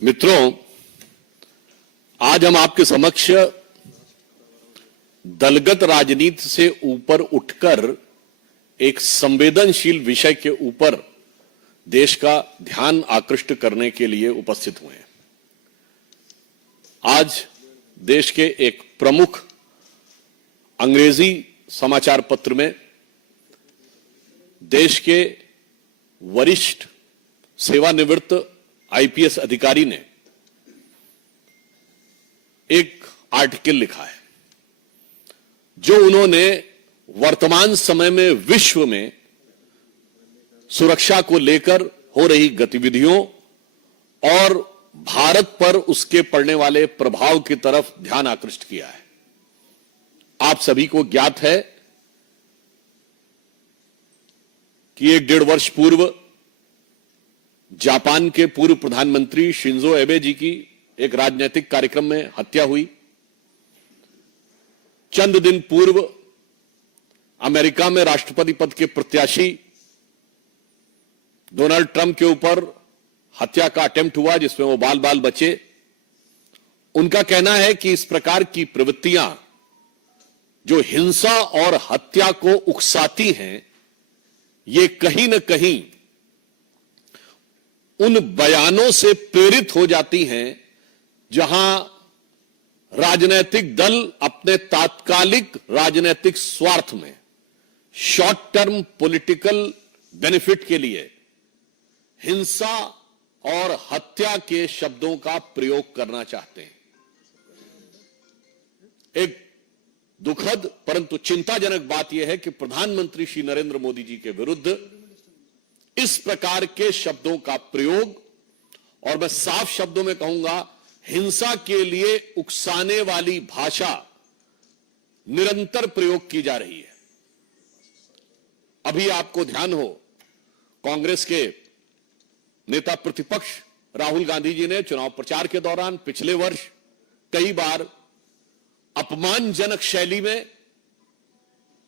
मित्रों, आज हम आपके समक्ष दलगत राजनीति से ऊपर उठकर एक संवेदनशील विषय के ऊपर देश का ध्यान आकृष्ट करने के लिए उपस्थित हुए हैं। आज देश के एक प्रमुख अंग्रेजी समाचार पत्र में देश के वरिष्ठ सेवानिवृत्त आईपीएस अधिकारी ने एक आर्टिकल लिखा है जो उन्होंने वर्तमान समय में विश्व में सुरक्षा को लेकर हो रही गतिविधियों और भारत पर उसके पड़ने वाले प्रभाव की तरफ ध्यान आकृष्ट किया है। आप सभी को ज्ञात है कि 1-1.5 वर्ष पूर्व जापान के पूर्व प्रधानमंत्री शिंजो एबे जी की एक राजनीतिक कार्यक्रम में हत्या हुई। चंद दिन पूर्व अमेरिका में राष्ट्रपति पद के प्रत्याशी डोनाल्ड ट्रंप के ऊपर हत्या का अटेम्प्ट हुआ जिसमें वो बाल बाल बचे। उनका कहना है कि इस प्रकार की प्रवृत्तियां जो हिंसा और हत्या को उकसाती हैं, ये कहीं न कहीं उन बयानों से प्रेरित हो जाती हैं जहां राजनीतिक दल अपने तात्कालिक राजनीतिक स्वार्थ में, शॉर्ट टर्म पॉलिटिकल बेनिफिट के लिए हिंसा और हत्या के शब्दों का प्रयोग करना चाहते हैं। एक दुखद परंतु चिंताजनक बात यह है कि प्रधानमंत्री श्री नरेंद्र मोदी जी के विरुद्ध इस प्रकार के शब्दों का प्रयोग, और मैं साफ शब्दों में कहूंगा हिंसा के लिए उकसाने वाली भाषा निरंतर प्रयोग की जा रही है। अभी आपको ध्यान हो, कांग्रेस के नेता प्रतिपक्ष राहुल गांधी जी ने चुनाव प्रचार के दौरान पिछले वर्ष कई बार अपमानजनक शैली में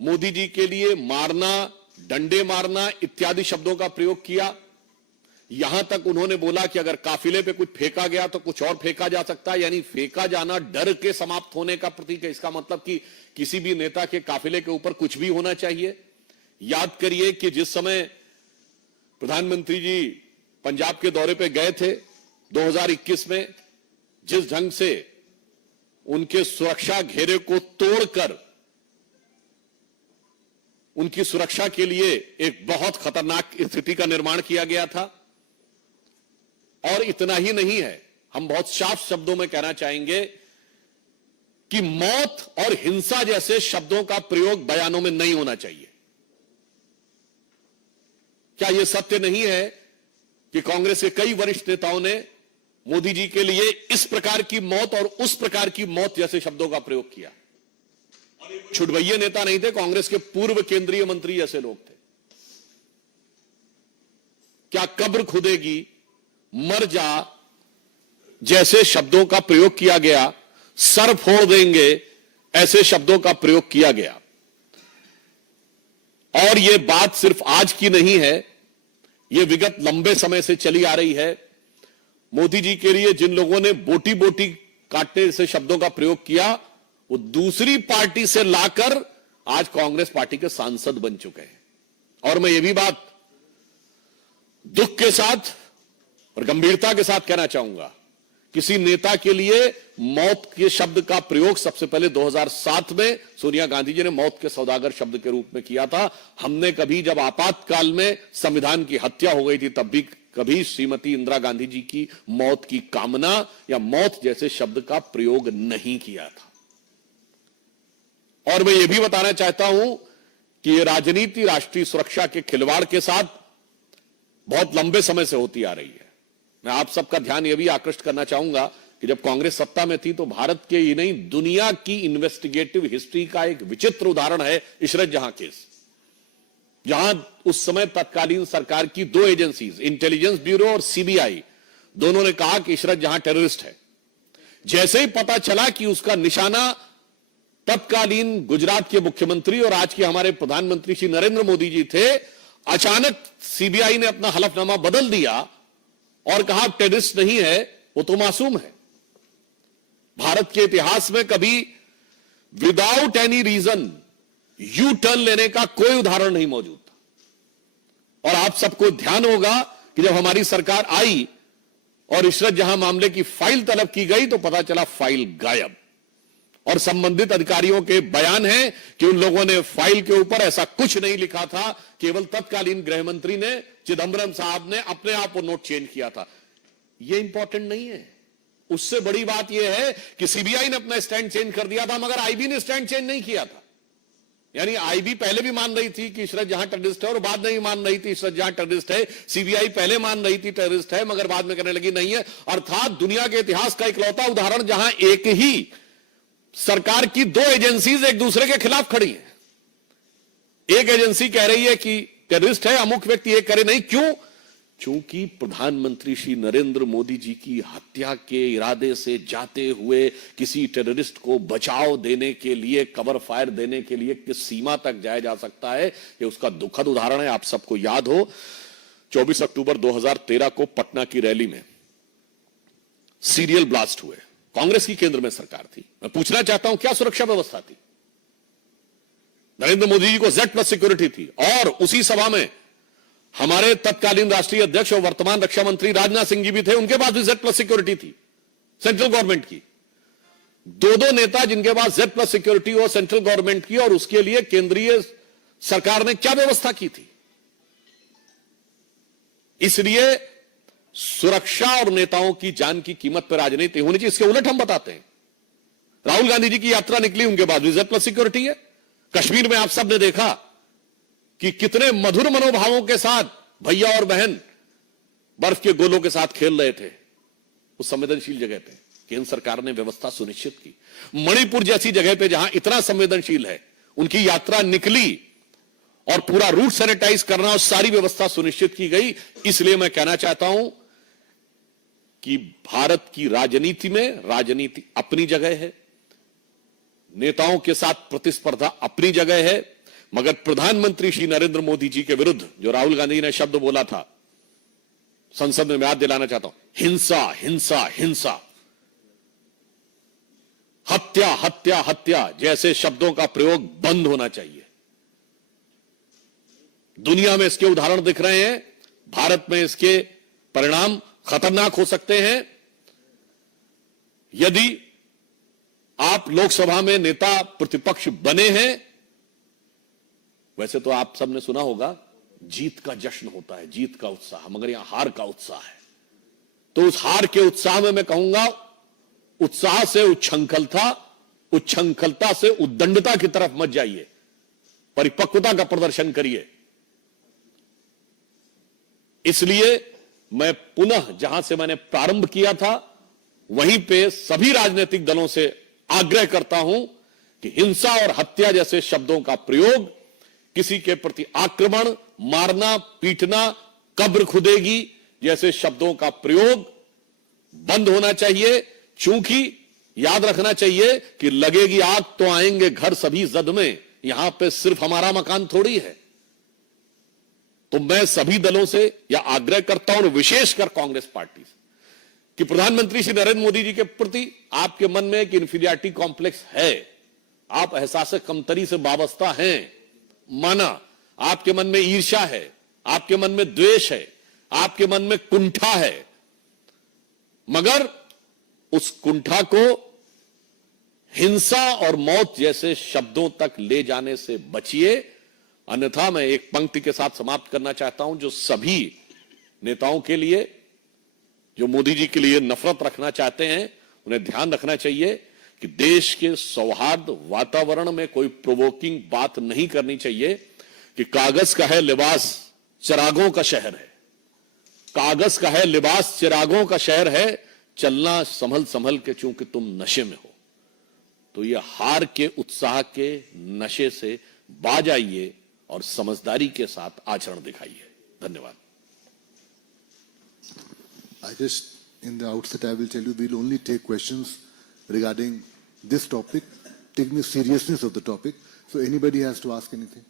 मोदी जी के लिए मारना, डंडे मारना इत्यादि शब्दों का प्रयोग किया। यहां तक उन्होंने बोला कि अगर काफिले पे कुछ फेंका गया तो कुछ और फेंका जा सकता है, यानी फेंका जाना डर के समाप्त होने का प्रतीक है। इसका मतलब कि किसी भी नेता के काफिले के ऊपर कुछ भी होना चाहिए। याद करिए कि जिस समय प्रधानमंत्री जी पंजाब के दौरे पे गए थे 2021 में, जिस ढंग से उनके सुरक्षा घेरे को तोड़कर उनकी सुरक्षा के लिए एक बहुत खतरनाक स्थिति का निर्माण किया गया था। और इतना ही नहीं है, हम बहुत साफ शब्दों में कहना चाहेंगे कि मौत और हिंसा जैसे शब्दों का प्रयोग बयानों में नहीं होना चाहिए। क्या यह सत्य नहीं है कि कांग्रेस के कई वरिष्ठ नेताओं ने मोदी जी के लिए इस प्रकार की मौत और उस प्रकार की मौत जैसे शब्दों का प्रयोग किया? छुटभैये नेता नहीं थे, कांग्रेस के पूर्व केंद्रीय मंत्री जैसे लोग थे। क्या कब्र खुदेगी, मर जा जैसे शब्दों का प्रयोग किया गया, सर फोड़ देंगे ऐसे शब्दों का प्रयोग किया गया। और यह बात सिर्फ आज की नहीं है, यह विगत लंबे समय से चली आ रही है। मोदी जी के लिए जिन लोगों ने बोटी बोटी काटने जैसे शब्दों का प्रयोग किया, वो दूसरी पार्टी से लाकर आज कांग्रेस पार्टी के सांसद बन चुके हैं। और मैं ये भी बात दुख के साथ और गंभीरता के साथ कहना चाहूंगा, किसी नेता के लिए मौत के शब्द का प्रयोग सबसे पहले 2007 में सोनिया गांधी जी ने मौत के सौदागर शब्द के रूप में किया था। हमने कभी जब आपातकाल में संविधान की हत्या हो गई थी तब भी कभी श्रीमती इंदिरा गांधी जी की मौत की कामना या मौत जैसे शब्द का प्रयोग नहीं किया था। और मैं यह भी बताना चाहता हूं कि यह राजनीति राष्ट्रीय सुरक्षा के खिलवाड़ के साथ बहुत लंबे समय से होती आ रही है। मैं आप सबका ध्यान यह भी आकृष्ट करना चाहूंगा कि जब कांग्रेस सत्ता में थी तो भारत के ही नहीं दुनिया की इन्वेस्टिगेटिव हिस्ट्री का एक विचित्र उदाहरण है इशरत जहां केस, जहां उस समय तत्कालीन सरकार की 2 एजेंसीज, इंटेलिजेंस ब्यूरो और सीबीआई, दोनों ने कहा कि इशरत जहां टेररिस्ट है। जैसे ही पता चला कि उसका निशाना तत्कालीन गुजरात के मुख्यमंत्री और आज के हमारे प्रधानमंत्री श्री नरेंद्र मोदी जी थे, अचानक सीबीआई ने अपना हलफनामा बदल दिया और कहा टेररिस्ट नहीं है, वो तो मासूम है। भारत के इतिहास में कभी without any reason U turn लेने का कोई उदाहरण नहीं मौजूद था। और आप सबको ध्यान होगा कि जब हमारी सरकार आई और इशरत जहां मामले की फाइल तलब की गई तो पता चला फाइल गायब, और संबंधित अधिकारियों के बयान है कि उन लोगों ने फाइल के ऊपर ऐसा कुछ नहीं लिखा था, केवल तत्कालीन गृह मंत्री ने, चिदंबरम साहब ने अपने आप वो नोट चेंज किया था। ये इंपॉर्टेंट नहीं है। उससे बड़ी बात यह है कि सीबीआई ने अपना स्टैंड चेंज कर दिया था, मगर आईबी ने स्टैंड चेंज नहीं किया था। यानी आईबी पहले भी मान रही थी कि इशरत जहां टेररिस्ट है और बाद में भी मान रही थी इशरत जहां टेररिस्ट है। सीबीआई पहले मान रही थी टेररिस्ट है, मगर बाद में कहने लगी नहीं है। अर्थात दुनिया के इतिहास का इकलौता उदाहरण जहां एक ही सरकार की दो एजेंसीज एक दूसरे के खिलाफ खड़ी हैं। एक एजेंसी कह रही है कि टेररिस्ट है अमुक व्यक्ति, एक करे नहीं। क्यों? चूंकि प्रधानमंत्री श्री नरेंद्र मोदी जी की हत्या के इरादे से जाते हुए किसी टेररिस्ट को बचाव देने के लिए, कवर फायर देने के लिए किस सीमा तक जाया जा सकता है, यह उसका दुखद उदाहरण है। आप सबको याद हो 24 अक्टूबर 2013 को पटना की रैली में सीरियल ब्लास्ट हुए। कांग्रेस की केंद्र में सरकार थी। मैं पूछना चाहता हूं क्या सुरक्षा व्यवस्था थी? नरेंद्र मोदी जी को Z+ सिक्योरिटी थी, और उसी सभा में हमारे तत्कालीन राष्ट्रीय अध्यक्ष और वर्तमान रक्षा मंत्री राजनाथ सिंह जी भी थे, उनके पास भी Z+ सिक्योरिटी थी सेंट्रल गवर्नमेंट की। दो नेता जिनके पास Z+ सिक्योरिटी हो सेंट्रल गवर्नमेंट की, और उसके लिए केंद्रीय सरकार ने क्या व्यवस्था की थी? इसलिए सुरक्षा और नेताओं की जान की कीमत पर राजनीति होनी चाहिए। इसके उलट हम बताते हैं, राहुल गांधी जी की यात्रा निकली, उनके पास भी Z+ सिक्योरिटी है। कश्मीर में आप सबने देखा कि कितने मधुर मनोभावों के साथ भैया और बहन बर्फ के गोलों के साथ खेल रहे थे उस संवेदनशील जगह पे। केंद्र सरकार ने व्यवस्था सुनिश्चित की। मणिपुर जैसी जगह पे जहां इतना संवेदनशील है, उनकी यात्रा निकली और पूरा रूट सैनिटाइज करना और सारी व्यवस्था सुनिश्चित की गई। इसलिए मैं कहना चाहता हूं कि भारत की राजनीति में राजनीति अपनी जगह है, नेताओं के साथ प्रतिस्पर्धा अपनी जगह है, मगर प्रधानमंत्री श्री नरेंद्र मोदी जी के विरुद्ध जो राहुल गांधी ने शब्द बोला था, संसद में याद दिलाना चाहता हूं, हिंसा हिंसा हिंसा, हत्या हत्या हत्या जैसे शब्दों का प्रयोग बंद होना चाहिए। दुनिया में इसके उदाहरण दिख रहे हैं, भारत में इसके परिणाम खतरनाक हो सकते हैं। यदि आप लोकसभा में नेता प्रतिपक्ष बने हैं, वैसे तो आप सबने सुना होगा जीत का जश्न होता है, जीत का उत्साह, मगर यहां हार का उत्साह है। तो उस हार के उत्साह में मैं कहूंगा, उत्साह से उच्छृंखलता, उच्छृंखलता से उद्दंडता की तरफ मत जाइए, परिपक्वता का प्रदर्शन करिए। इसलिए मैं पुनः जहां से मैंने प्रारंभ किया था वहीं पे सभी राजनीतिक दलों से आग्रह करता हूं कि हिंसा और हत्या जैसे शब्दों का प्रयोग, किसी के प्रति आक्रमण, मारना, पीटना, कब्र खुदेगी जैसे शब्दों का प्रयोग बंद होना चाहिए। चूंकि याद रखना चाहिए कि लगेगी आग तो आएंगे घर सभी जद में, यहां पे सिर्फ हमारा मकान थोड़ी है। तो मैं सभी दलों से यह आग्रह करता हूं, विशेषकर कांग्रेस पार्टी से, कि प्रधानमंत्री श्री नरेंद्र मोदी जी के प्रति आपके मन में एक इंफीरियरिटी कॉम्प्लेक्स है, आप एहसास कमतरी से वाबस्ता हैं, माना, आपके मन में ईर्ष्या है, आपके मन में द्वेष है, आपके मन में कुंठा है, मगर उस कुंठा को हिंसा और मौत जैसे शब्दों तक ले जाने से बचिए। अन्यथा मैं एक पंक्ति के साथ समाप्त करना चाहता हूं, जो सभी नेताओं के लिए, जो मोदी जी के लिए नफरत रखना चाहते हैं, उन्हें ध्यान रखना चाहिए कि देश के सौहार्द वातावरण में कोई प्रोवोकिंग बात नहीं करनी चाहिए कि कागज का है लिबास चिरागों का शहर है, कागज का है लिबास चिरागों का शहर है, चलना संभल संभल के चूंकि तुम नशे में हो। तो यह हार के उत्साह के नशे से बाज आइए और समझदारी के साथ आचरण दिखाइए। धन्यवाद। I just, in the outset, I will tell you, we'll only take questions regarding this topic, taking the seriousness of the topic. So anybody has to ask anything.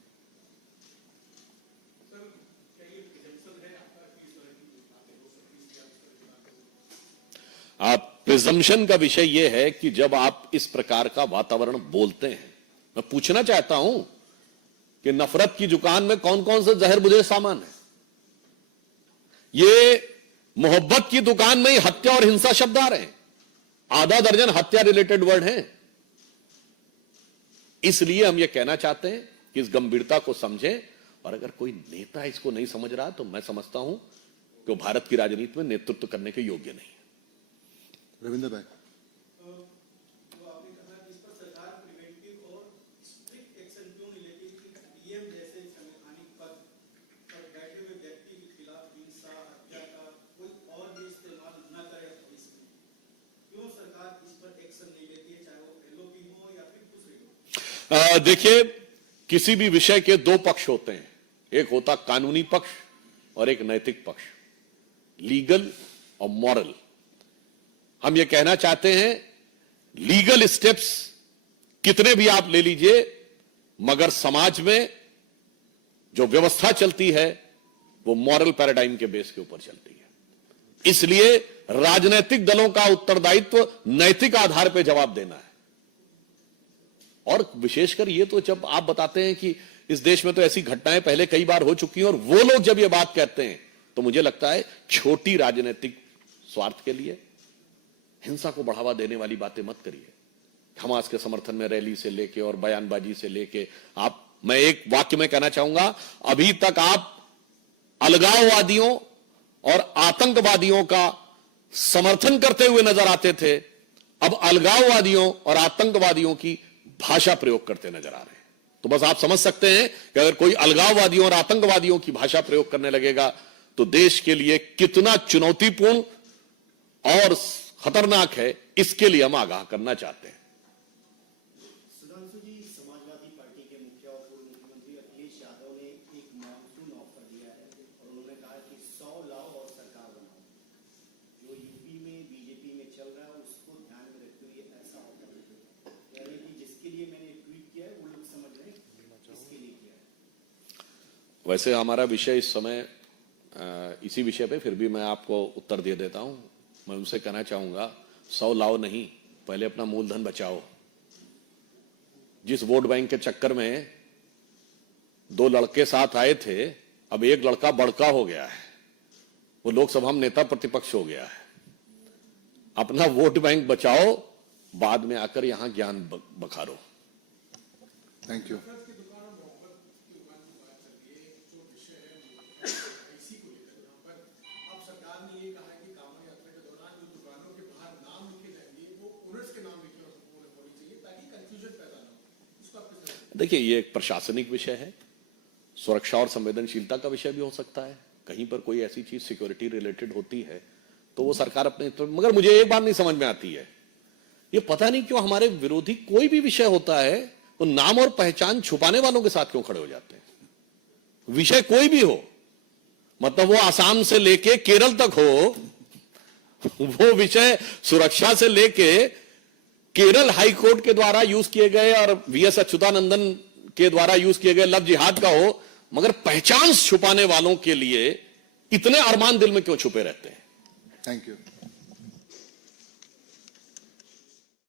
Presumption का विषय यह है कि जब आप इस प्रकार का वातावरण बोलते हैं, मैं पूछना चाहता हूं कि नफरत की दुकान में कौन कौन से जहर बुझे सामान है? ये मोहब्बत की दुकान में ही हत्या और हिंसा शब्द आ रहे हैं। आधा दर्जन हत्या रिलेटेड वर्ड हैं। इसलिए हम ये कहना चाहते हैं कि इस गंभीरता को समझें, और अगर कोई नेता इसको नहीं समझ रहा तो मैं समझता हूं कि वो भारत की राजनीति में नेतृत्व करने के योग्य नहीं है। रविंद्र भाई, देखिए, किसी भी विषय के दो पक्ष होते हैं, एक होता कानूनी पक्ष और एक नैतिक पक्ष, लीगल और मॉरल। हम ये कहना चाहते हैं लीगल स्टेप्स कितने भी आप ले लीजिए, मगर समाज में जो व्यवस्था चलती है वो मॉरल पैराडाइम के बेस के ऊपर चलती है। इसलिए राजनीतिक दलों का उत्तरदायित्व नैतिक आधार पर जवाब देना है। और विशेषकर ये तो जब आप बताते हैं कि इस देश में तो ऐसी घटनाएं पहले कई बार हो चुकी हैं, और वो लोग जब ये बात कहते हैं तो मुझे लगता है छोटी राजनीतिक स्वार्थ के लिए हिंसा को बढ़ावा देने वाली बातें मत करिए। हमास के समर्थन में रैली से लेके और बयानबाजी से लेके मैं एक वाक्य में कहना चाहूंगा, अभी तक आप अलगाववादियों और आतंकवादियों का समर्थन करते हुए नजर आते थे, अब अलगाववादियों और आतंकवादियों की भाषा प्रयोग करते नजर आ रहे हैं। तो बस आप समझ सकते हैं कि अगर कोई अलगाववादियों और आतंकवादियों की भाषा प्रयोग करने लगेगा तो देश के लिए कितना चुनौतीपूर्ण और खतरनाक है, इसके लिए हम आगाह करना चाहते हैं। सुधांशु जी, समाजवादी पार्टी के मुखिया और पूर्व मुख्यमंत्री अखिलेश यादव ने एक मानसून ऑफर दिया है और उन्होंने कहा कि 100 लाओ और सरकार बनाओ। जो यूपी में बीजेपी में चल रहा है उसको ध्यान में रखते हुए ऐसा ऑफर देते हैं, यानी कि जिसके लिए मैंने ट्वीट किया है वो लोग समझ रहे हैं किसके लिए किया है। वैसे हमारा विषय इस समय इसी विषय पे, फिर भी मैं आपको उत्तर दे देता हूं। मैं उनसे कहना चाहूंगा 100 लाओ नहीं, पहले अपना मूलधन बचाओ। जिस वोट बैंक के चक्कर में दो लड़के साथ आए थे, अब एक लड़का बड़का हो गया है, वो लोकसभा में नेता प्रतिपक्ष हो गया है। अपना वोट बैंक बचाओ, बाद में आकर यहां ज्ञान बखारो। Thank you. देखिए, ये एक प्रशासनिक विषय है, सुरक्षा और संवेदनशीलता का विषय भी हो सकता है। कहीं पर कोई ऐसी चीज सिक्योरिटी रिलेटेड होती है तो वो सरकार अपने, मगर मुझे एक बात नहीं समझ में आती है, ये पता नहीं क्यों हमारे विरोधी कोई भी विषय होता है वो नाम और पहचान छुपाने वालों के साथ क्यों खड़े हो जाते हैं। विषय कोई भी हो, मतलब वो आसाम से लेके केरल तक हो, वो विषय सुरक्षा से लेके केरल हाईकोर्ट के द्वारा यूज किए गए और वीएस अच्युतानंदन के द्वारा यूज किए गए लव जिहाद का हो, मगर पहचान छुपाने वालों के लिए इतने अरमान दिल में क्यों छुपे रहते हैं? Thank you.